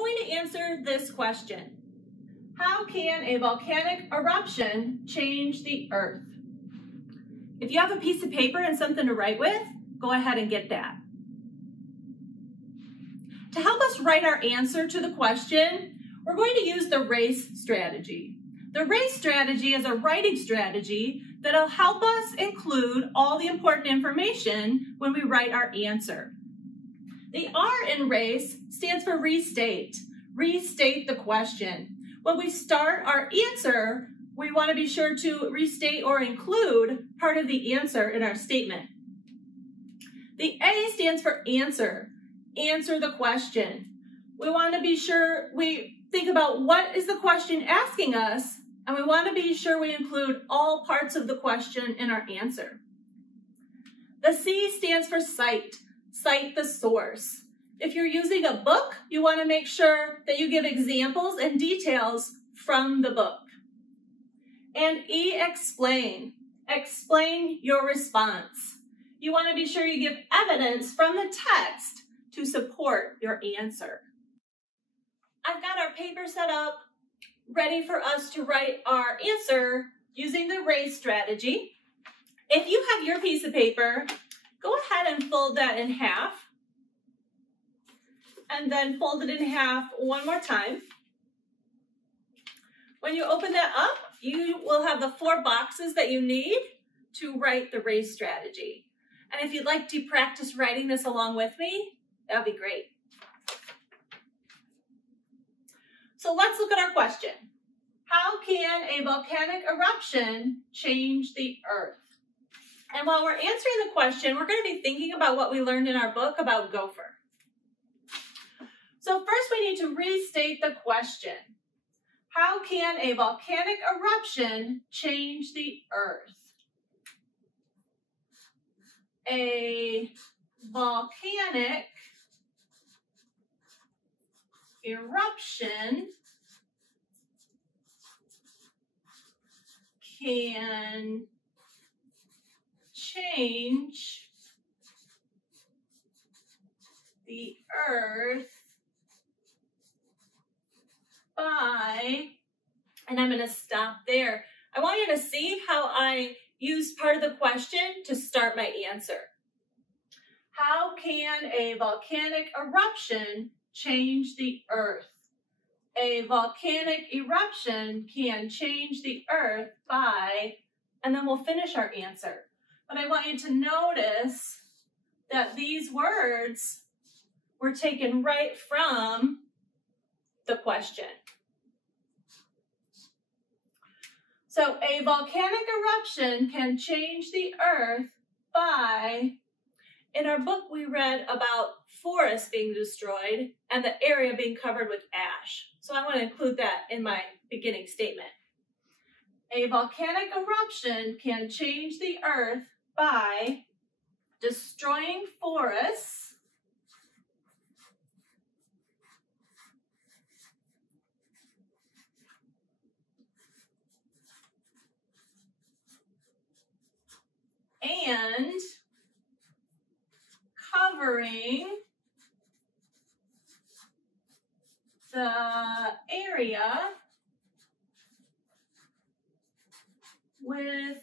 going to answer this question. How can a volcanic eruption change the Earth? If you have a piece of paper and something to write with, go ahead and get that. To help us write our answer to the question, we're going to use the R.A.C.E strategy. The R.A.C.E strategy is a writing strategy that'll help us include all the important information when we write our answer. The R in R.A.C.E stands for restate. Restate the question. When we start our answer, we want to be sure to restate or include part of the answer in our statement. The A stands for answer. Answer the question. We want to be sure we think about what is the question asking us, and we want to be sure we include all parts of the question in our answer. The C stands for cite. Cite the source. If you're using a book, you want to make sure that you give examples and details from the book. And E, explain. Explain your response. You want to be sure you give evidence from the text to support your answer. I've got our paper set up, ready for us to write our answer using the R.A.C.E strategy. If you have your piece of paper, go ahead and fold that in half, and then fold it in half one more time. When you open that up, you will have the 4 boxes that you need to write the R.A.C.E strategy. And if you'd like to practice writing this along with me, that would be great. So let's look at our question. How can a volcanic eruption change the Earth? And while we're answering the question, we're going to be thinking about what we learned in our book about gopher. So first we need to restate the question. How can a volcanic eruption change the Earth? A volcanic eruption can change the Earth by, and I'm going to stop there. I want you to see how I use part of the question to start my answer. How can a volcanic eruption change the Earth? A volcanic eruption can change the Earth by, and then we'll finish our answer. But I want you to notice that these words were taken right from the question. So a volcanic eruption can change the Earth by, in our book we read about forests being destroyed and the area being covered with ash. So I want to include that in my beginning statement. A volcanic eruption can change the Earth by destroying forests and covering the area with